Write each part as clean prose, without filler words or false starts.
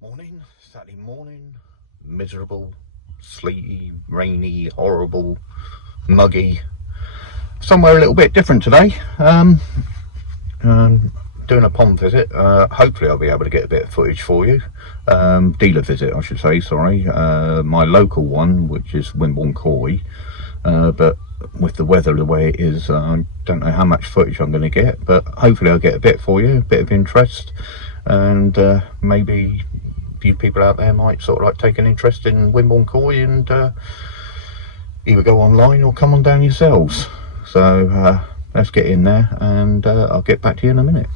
Morning, Saturday morning, miserable, sleety, rainy, horrible, muggy. Somewhere a little bit different today. Doing a pond visit. Hopefully I'll be able to get a bit of footage for you. Dealer visit, I should say, sorry. My local one, which is Wimborne Koi. But with the weather the way it is, I don't know how much footage I'm going to get, but hopefully I'll get a bit for you, a bit of interest, and maybe you people out there might sort of like take an interest in Wimborne Koi and either go online or come on down yourselves. So let's get in there, and I'll get back to you in a minute.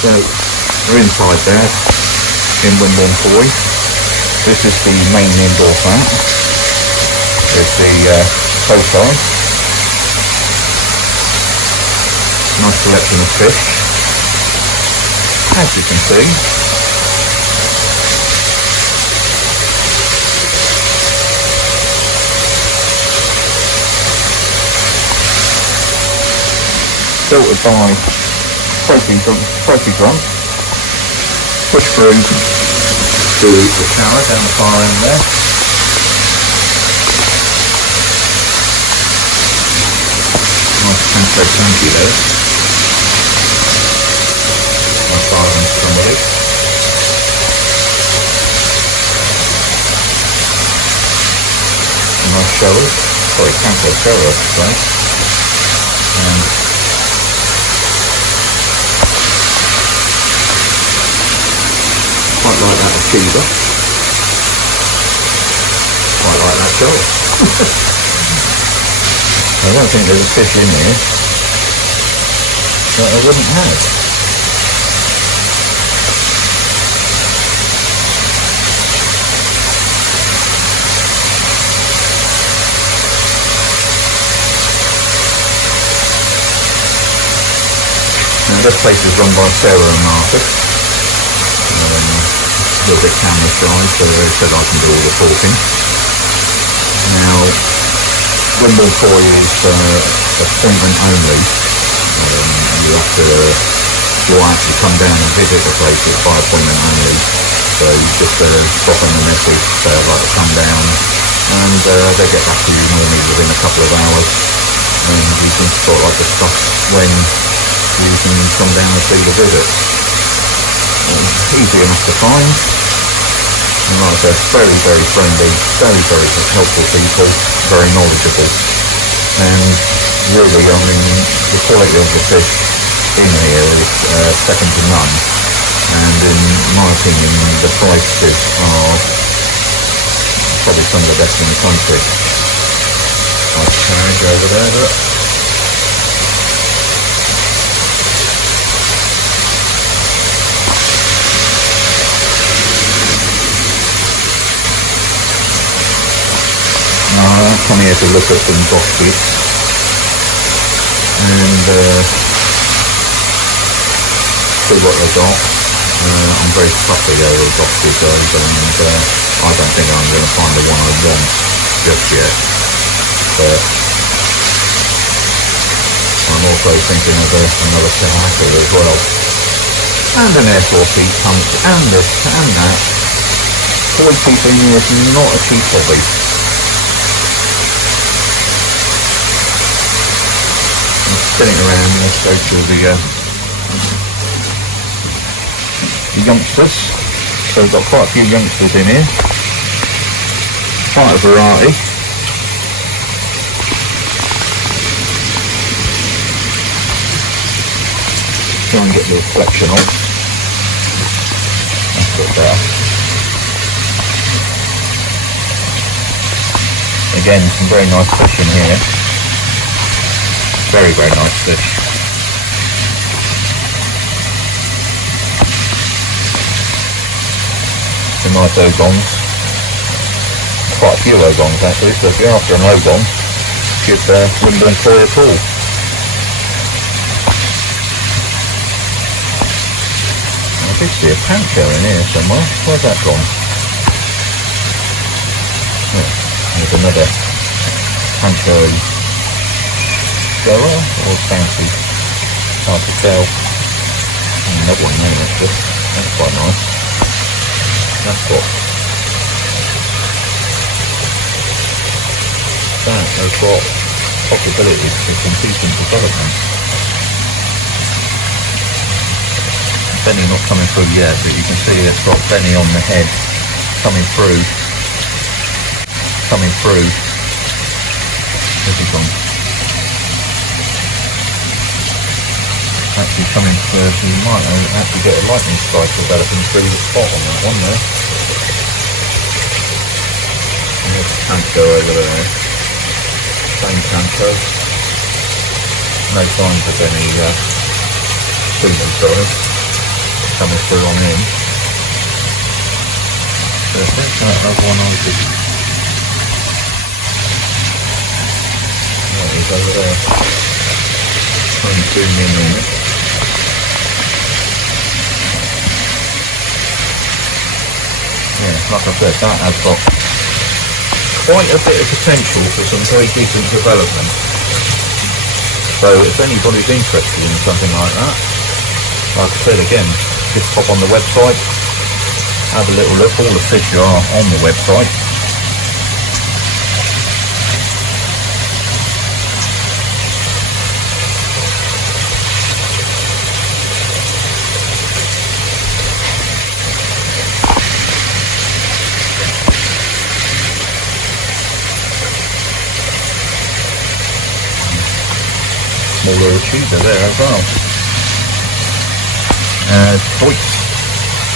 So we're inside there in Wimborne Koi. This is the main indoor plant. There's the bow side. Nice collection of fish. As you can see, filtered by trophy drum, push through to the shower down the far end there. Nice tanky there. My fire end somebody. Nice showers, sorry, tanko shower I should say. And quite like that achiever. Quite like that shower. I don't think there's a fish in here that I wouldn't have. Now this place is run by Sarah and Marcus. A little bit camera shy, so they said I can do all the talking. Now, Wimborne Koi is appointment only. You have to, you'll actually come down and visit the place, it's by appointment only. So you just drop them a message, say I'd like to come down, and they get back to you normally within a couple of hours, and you can sort of like discuss when you can come down and see the visit. Easy enough to find. And like I said, very, very friendly, very, very helpful people, very knowledgeable. And really, I mean, the quality of the fish in here is second to none. And in my opinion, the prices are probably some of the best in the country. Nice tag over there, look. I'll come here to look at some boxes and see what they've got. I'm very fussy over the boxes though, and I don't think I'm going to find the one I want just yet. But I'm also thinking of another Kahaka as well, and an air force heat pump, and this and that. Koi keeping is not a cheap hobby. Spinning around, let's go to the youngsters. So we've got quite a few youngsters in here, quite a variety. Try and get the reflection on. That's a bit better. Again, some very nice fish in here. Very, very nice fish. some nice ogongs. Quite a few ogongs actually, so if you're after an ogong, give Wimborne Koi a call. I did see a pancho in here somewhere. Where's that gone? Oh, there's another pancho goer or fancy. Hard to tell. Another one there actually. That's quite nice. That's got has got possibilities for some decent development. Benny not coming through yet, but you can see it's got Benny on the head coming through. Where's he gone? Actually coming through, you might actually get a lightning strike developing through the spot on that one there. And there's a pancho over there. Same pancho. No signs of any treatment sorry coming through on in. So there's another one I did. There he's over there. Try and zoom in on it. Yeah, like I said, that has got quite a bit of potential for some very decent development. So if anybody's interested in something like that, like I said again, just pop on the website, have a little look. All the fish are on the website. Smaller achiever there as well. Deutsch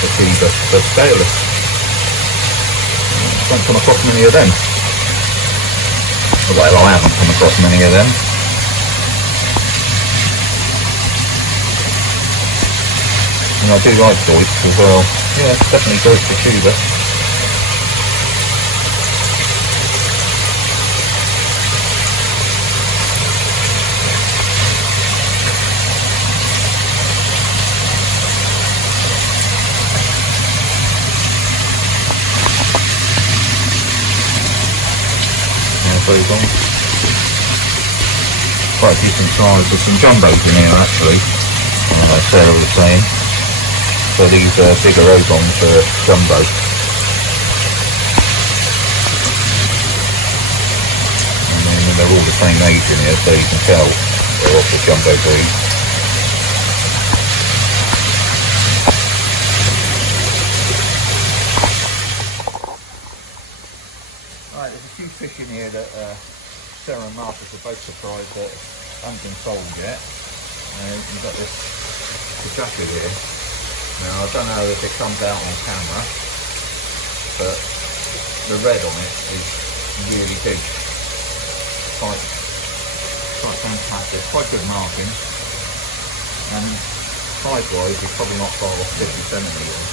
achiever, the scaleless. Don't come across many of them. Well, I haven't come across many of them. And I do like Deutsch as well. Yeah, definitely Deutsch achiever. Quite decent size. There's some jumbos in here actually, Sarah was saying. So these bigger ogongs are jumbo. And then they're all the same age in here, so you can tell they're off the jumbo breed. Right, there's a few fish in here that Sarah and Marcus are both surprised that haven't been sold yet. You've got this jacket here. Now I don't know if it comes out on camera, but the red on it is really big. Quite fantastic, quite good marking. And size wise it's probably not far off 50 centimetres.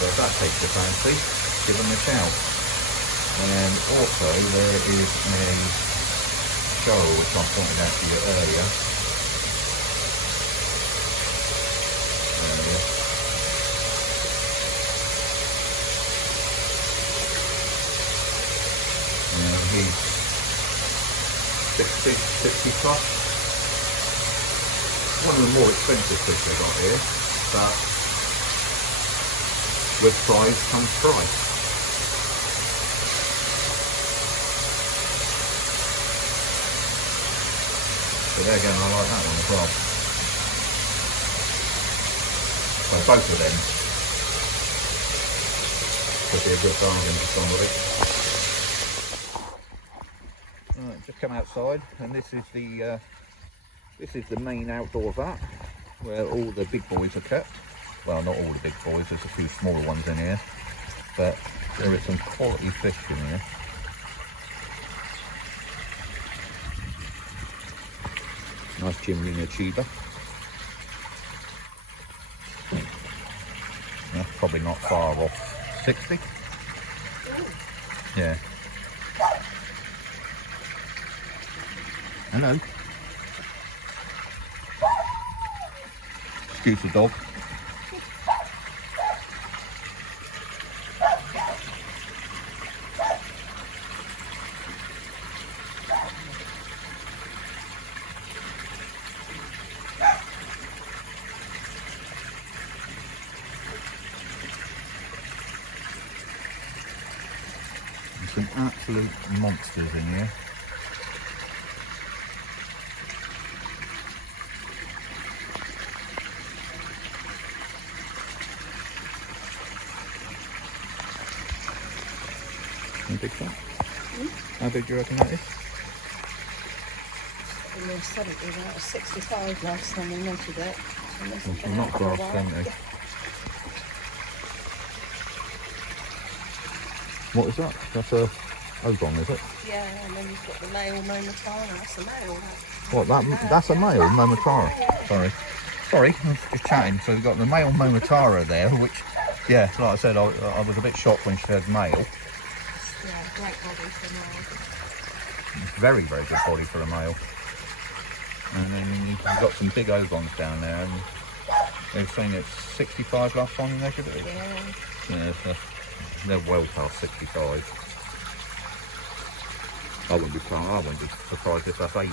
So if that takes your fancy, give them a shout. And also there is a show which I pointed out to you earlier. He's 60 plus. One of the more expensive fish they've got here, but with price comes price. So there again, I like that one as well. So both of them could be a good bargain for somebody. Right, just come outside, and this is the main outdoor vat where all the big boys are kept. Well, not all the big boys, there's a few smaller ones in here, but there is some quality fish in here. Nice Jimmy achiever. Yeah, probably not far off 60. Yeah. Hello. Excuse the dog. There's some absolute monsters in here. How big's that? How big do you reckon that is? We were 70, that was 65 last time we measured it. It's not far off 70. What is that? That's a ogon, is it? Yeah, and then you've got the male Momatara. That's a male. What, that's a male Momatara? Sorry, I was just chatting. So we've got the male Momatara there, which, yeah, like I said, I was a bit shocked when she said male. Yeah, great body for male. Very, very good body for a male. And then you've got some big ogons down there, and they've seen it's 65 last time you measured it? Yeah. Yeah, so they're well past 65. I wouldn't be surprised if that's 80.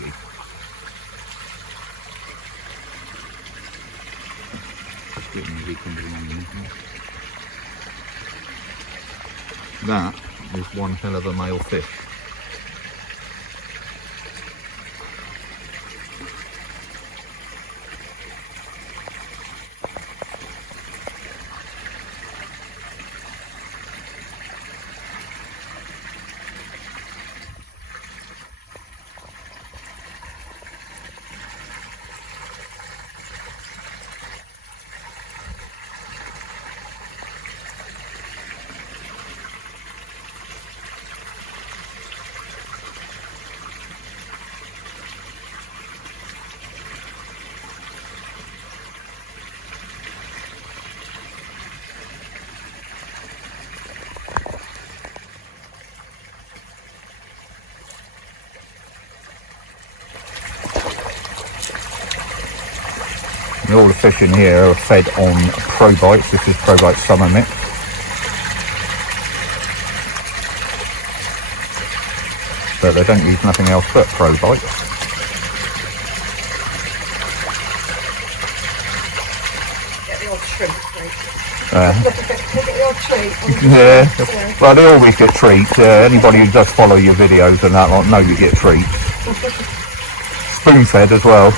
That is one hell of a male fish. All the fish in here are fed on Probites. This is Probite Summer Mix. But they don't use nothing else but Probite. Get the odd shrimp treat. Get the odd treat. Yeah, well they always get treats. Anybody who does follow your videos and that lot know you get treats. Spoon fed as well.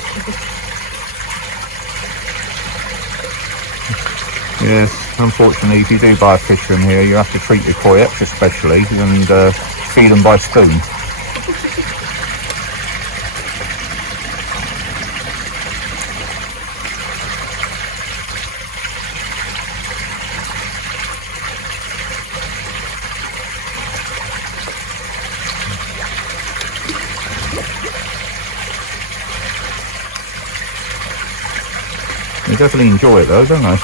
Yes, unfortunately if you do buy a fish from here you have to treat your koi extra specially and feed them by spoon. They definitely enjoy it though, don't they?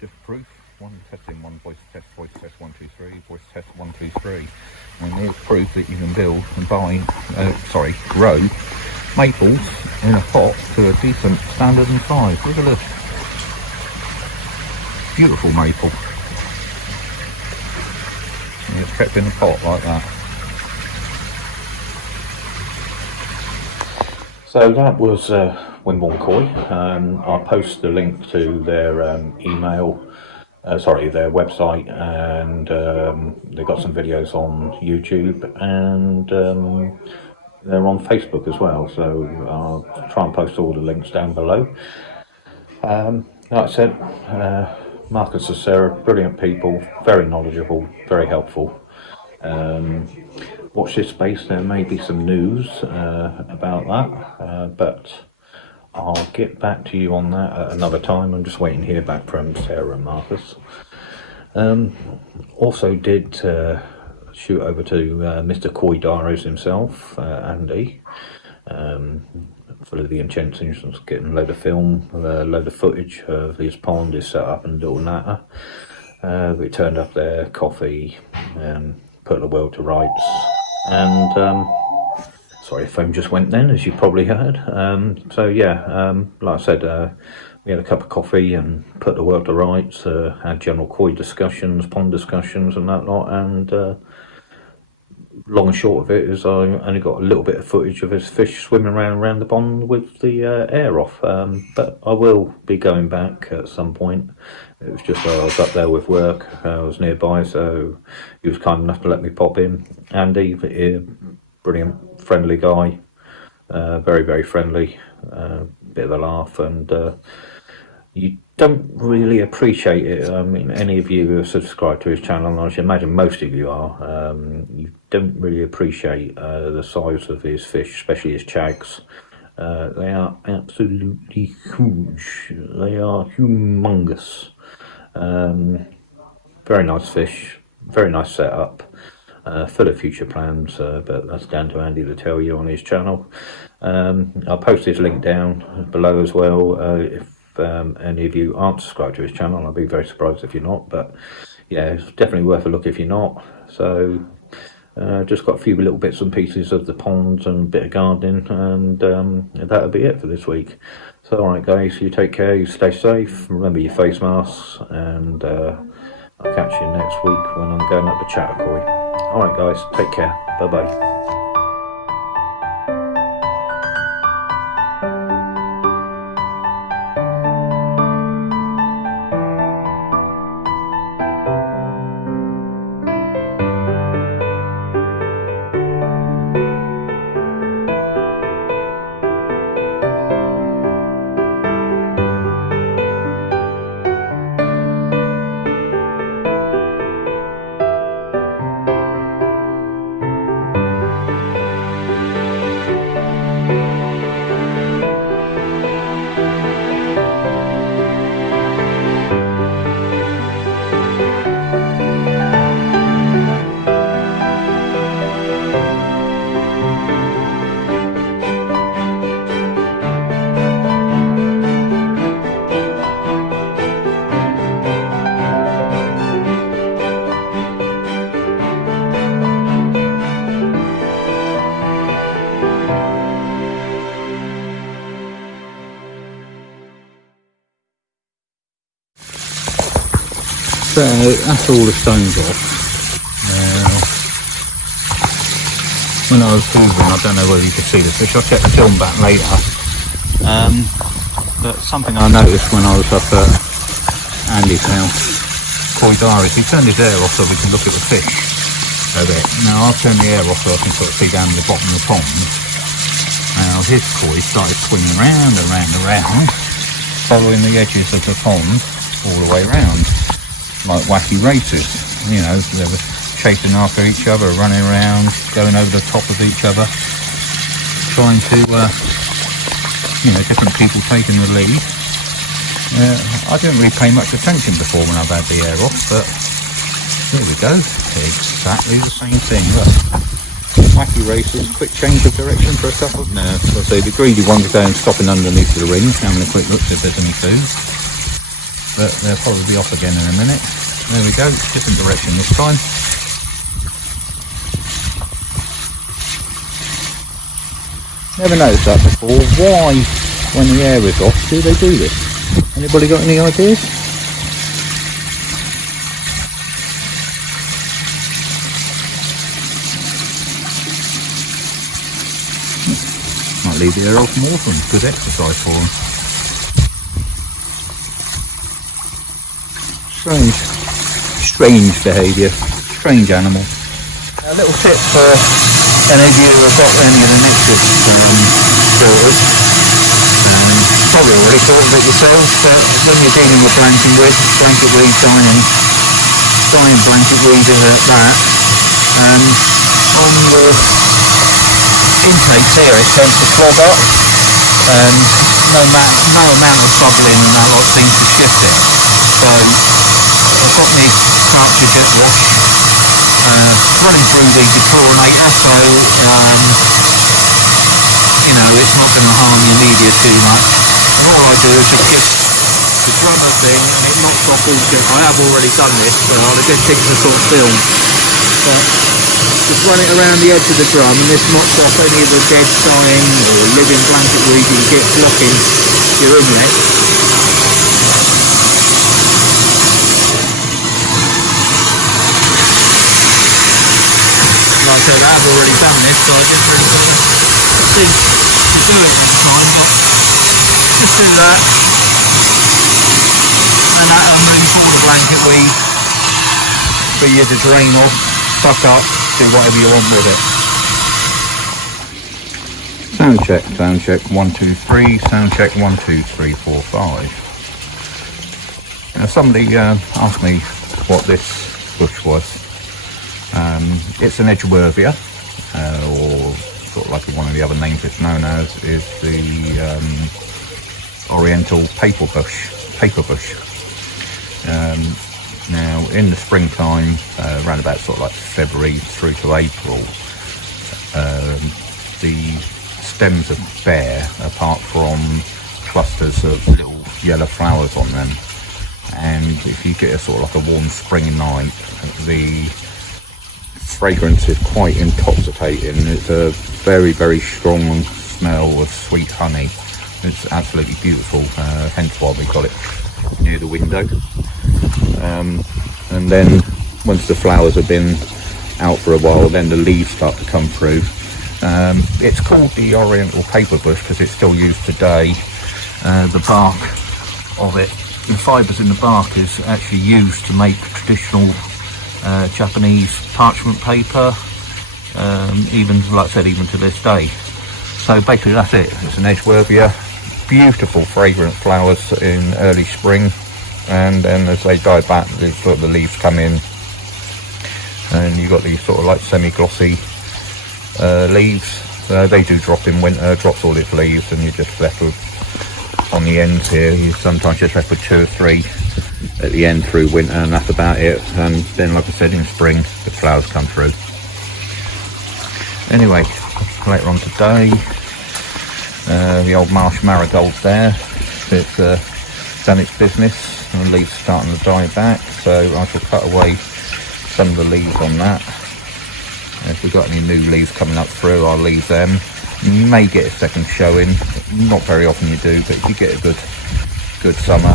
Just proof. One testing, one voice test 1 2 3, voice test 1 2 3. And there's proof that you can build and grow maples in a pot to a decent standard and size. Look at this. Beautiful maple. And it's kept in a pot like that. So that was Wimborne Koi. I'll post the link to their email, their website, and they've got some videos on YouTube, and they're on Facebook as well. So I'll try and post all the links down below. Like I said, Marcus and Sarah, brilliant people, very knowledgeable, very helpful. Watch this space, there may be some news about that, but I'll get back to you on that at another time. I'm just waiting to hear back from Sarah and Marcus. Also did shoot over to Mr. Koi Diaries himself, Andy, full of the intentions of getting a load of film, a load of footage of his pond, his setup and little natter. We turned up there, coffee, put the world to rights, and sorry, phone just went then, as you probably heard. So yeah, like I said, we had a cup of coffee and put the world to rights, had general koi discussions, pond discussions and that lot, and long and short of it is I only got a little bit of footage of his fish swimming around the pond with the air off, but I will be going back at some point. It was just I was up there with work, I was nearby, so he was kind enough to let me pop in. Andy, brilliant, friendly guy, very, very friendly, bit of a laugh, and you don't really appreciate it. I mean, any of you who are subscribed to his channel, and I should imagine most of you are, you don't really appreciate the size of his fish, especially his chags. They are absolutely huge. They are humongous. Very nice fish, very nice setup, full of future plans, but that's down to Andy to tell you on his channel. I'll post his link down below as well. If any of you aren't subscribed to his channel, I'll be very surprised if you're not, but yeah, it's definitely worth a look if you're not. So just got a few little bits and pieces of the ponds and a bit of gardening, and that'll be it for this week. So alright guys, you take care, you stay safe, remember your face masks, and I'll catch you next week when I'm going up to Koi. Alright guys, take care, bye bye. So that's all the stones off. When I was filming, I don't know whether you can see the fish, I'll check the film back later. But something I noticed when I was up at Andy's house, Koi Diaries, he turned his air off so we can look at the fish a bit. Now I've turned the air off so I can sort of see down the bottom of the pond. Now his koi started swimming around, following the edges of the pond all the way around, like wacky races. You know, they were chasing after each other, running around, going over the top of each other, trying to, you know, different people taking the lead. I didn't really pay much attention before when I've had the air off, but here we go, exactly the same thing. Look, wacky races, quick change of direction for a couple. Now, so I say the greedy ones are going stopping underneath the ring, having a quick look if there's any food. But they'll probably be off again in a minute. There we go, different direction this time. Never noticed that before. Why, when the air is off, do they do this? Anybody got any ideas? Might leave the air off more for them. Good exercise for them. Strange behaviour, strange animal. A little tip for any of you who have got any of the Nexus stores, probably already thought of it yourselves, but when you're dealing with blanket weed, giant blanket weeders at that, on the intakes here it tends to clog up, and no amount of suckling and that lot seems to shift it. So I've got my cartridge at wash, running through the dechlorinator, so you know, it's not going to harm your media too much. And all I do is just kick the drummer thing and it knocks off all chips. I have already done this, but I'll just kick the sort of film. Just run it around the edge of the drum and this knocks off any of the dead signs or living blanket weed you get blocking your inlet. Like I said, I have already done this, so I just think do it next time. Just do that, and that'll release all the blanket weed for you to drain off, suck up, do whatever you want with it. Sound check 1 2 3, sound check 1 2 3 4 5. Now somebody asked me what this bush was. It's an Edgeworthia, or sort of like one of the other names it's known as is the Oriental paper bush. Now in the springtime, around about sort of like February through to April, the stems are bare apart from clusters of little yellow flowers on them, and if you get a sort of like a warm spring night, the fragrance is quite intoxicating. It's a very, very strong smell of sweet honey. It's absolutely beautiful, hence why we got it near the window. And then once the flowers have been out for a while, then the leaves start to come through. It's called the Oriental paper bush because it's still used today. The bark of it, the fibres in the bark is actually used to make traditional Japanese parchment paper, even, like I said, even to this day. So basically that's it. It's an Edgeworthia, beautiful fragrant flowers in early spring, and then as they die back, sort of the leaves come in, and you've got these sort of like semi-glossy leaves. They do drop in winter, drops all its leaves, and you're just left with, on the ends here, you sometimes just left with 2 or 3 at the end through winter, and that's about it. And then, like I said, in spring the flowers come through. Anyway, later on today, the old marsh marigolds there, it's done its business and the leaves are starting to die back, so I shall cut away some of the leaves on that. If we've got any new leaves coming up through, I'll leave them. You may get a second showing, not very often you do, but if you get a good summer,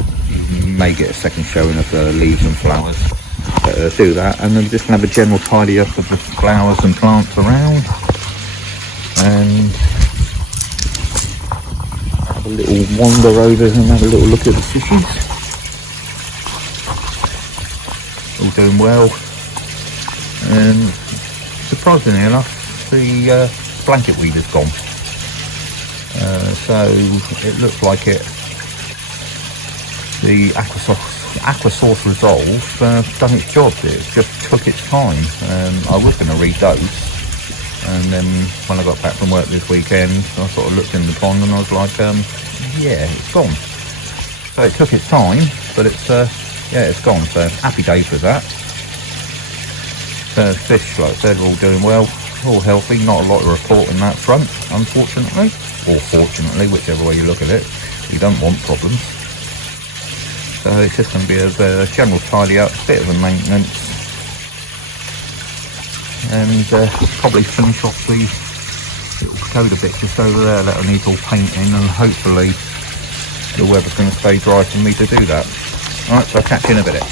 you may get a second showing of the leaves and flowers. Do that, and then just have a general tidy up of the flowers and plants around, and have a little wander over and have a little look at the fishes. All doing well, and surprisingly enough, the blanket weed is gone. So it looks like the aqua source resolve done its job. It just took its time. I was going to redose, and then when I got back from work this weekend, I sort of looked in the pond and I was like, yeah, it's gone. So it took its time, but it's yeah, it's gone. So happy days with that. Fish, like I said, are all doing well, all healthy. Not a lot to report on that front, unfortunately, or fortunately, whichever way you look at it. We don't want problems. So it's just going to be a general tidy up, bit of a maintenance, and probably finish off the little pagoda bit just over there that needs all painting, and hopefully the weather's going to stay dry for me to do that. Alright, so I'll catch you in a bit.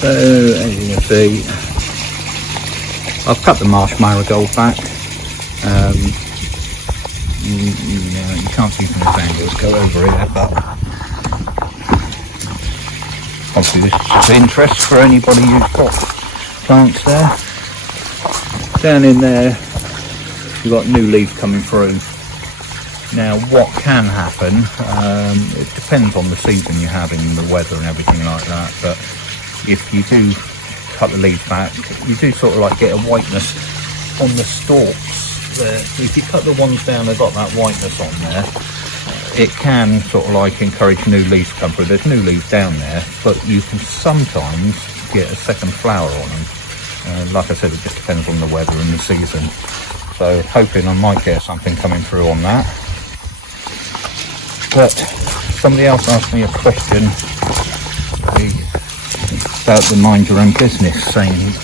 So as you can see, I've cut the marsh marigold back. You can't see from this angle, let's go over it, but obviously this is of interest for anybody who's got plants there. Down in there, you've got new leaves coming through. Now what can happen, it depends on the season you're having, the weather and everything like that, but if you do cut the leaves back, you do sort of like get a whiteness on the stalks there. If you cut the ones down, they've got that whiteness on there, it can sort of like encourage new leaves to come through. There's new leaves down there, but you can sometimes get a second flower on them. Like I said, it just depends on the weather and the season. So hoping I might get something coming through on that. But somebody else asked me a question about the mind your own business, saying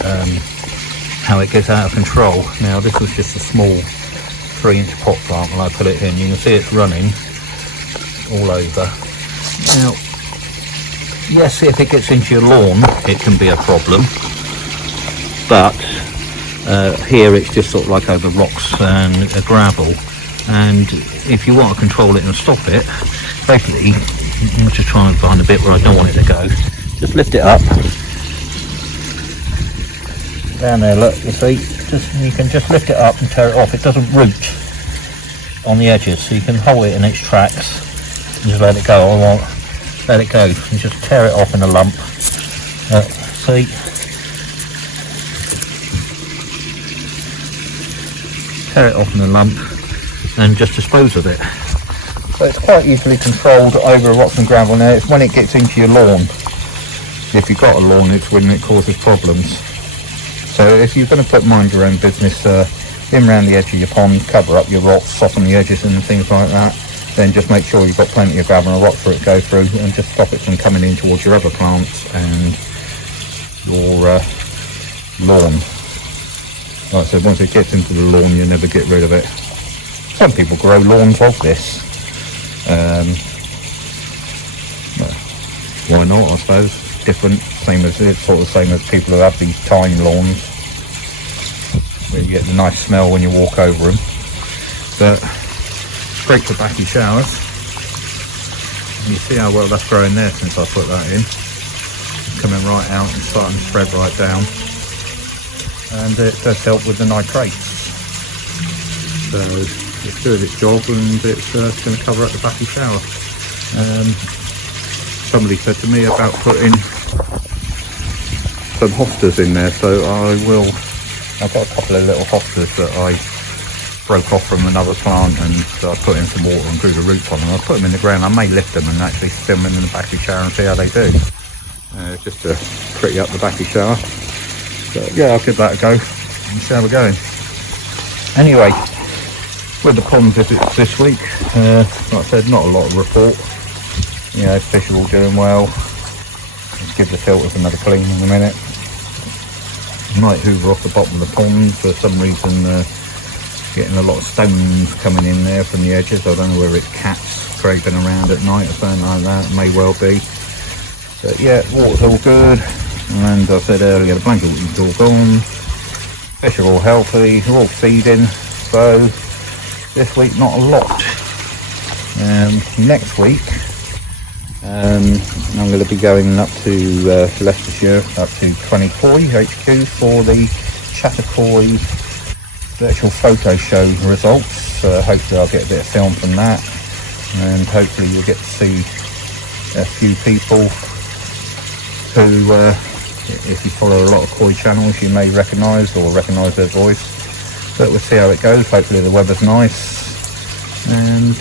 how it gets out of control. Now this was just a small 3-inch pot plant when I put it in. You can see it's running all over. Now, yes, if it gets into your lawn, it can be a problem, but here it's just sort of like over rocks and gravel, and if you want to control it and stop it, basically, I'm just trying to find a bit where I don't want it to go. Just lift it up. Down there, look, you see, you can just lift it up and tear it off. It doesn't root on the edges, so you can hold it in its tracks and just let it go, or let it go, and just tear it off in a lump. See? Tear it off in a lump and just dispose of it. So it's quite easily controlled over rocks and gravel. Now it's when it gets into your lawn. If you've got a lawn, it's when it causes problems. So if you're going to put mind your own business in around the edge of your pond, cover up your rocks, soften the edges and things like that, then just make sure you've got plenty of gravel and rocks for it to go through, and just stop it from coming in towards your other plants and your lawn. Like I said, once it gets into the lawn, you never get rid of it. Some people grow lawns of this. Well, why not, I suppose? Different, same as it's sort of the same as people who have these thyme lawns, where you get the nice smell when you walk over them. But great for backy showers. You see how well that's growing there since I put that in. It's coming right out and starting to spread right down. And it does help with the nitrates. So it's doing its job, and it's going to cover up the backy shower. Somebody said to me about putting some hostas in there, so I've got a couple of little hostas that I broke off from another plant, and I put in some water and grew the roots on them. I'll put them in the ground. I may lift them and actually spin them in the backy shower and see how they do. Just to pretty up the backy shower. But yeah, I'll give that a go and see how we're going. Anyway, with the pond visits this week, like I said, not a lot of report. You know, fish are all doing well. Let's give the filters another clean in a minute. Might hoover off the bottom of the pond. For some reason, getting a lot of stones coming in there from the edges. I don't know whether it's cats scraping around at night or something like that. It may well be. But yeah, water's all good. And I said earlier, the blanket water's all gone. Fish are all healthy. They're all feeding. So this week, not a lot. Next week, I'm going to be going up to Leicestershire, up to 20 Koi HQ for the Koi virtual photo show results. Hopefully I'll get a bit of film from that, and hopefully you'll get to see a few people who, if you follow a lot of koi channels, you may recognise their voice. But we'll see how it goes. Hopefully the weather's nice, and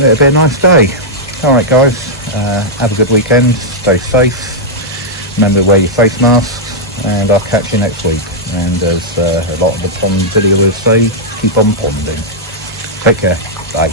it'll be a nice day. Alright guys, have a good weekend, stay safe, remember to wear your face masks, and I'll catch you next week. And as a lot of the pond videoers say, keep on ponding. Take care, bye.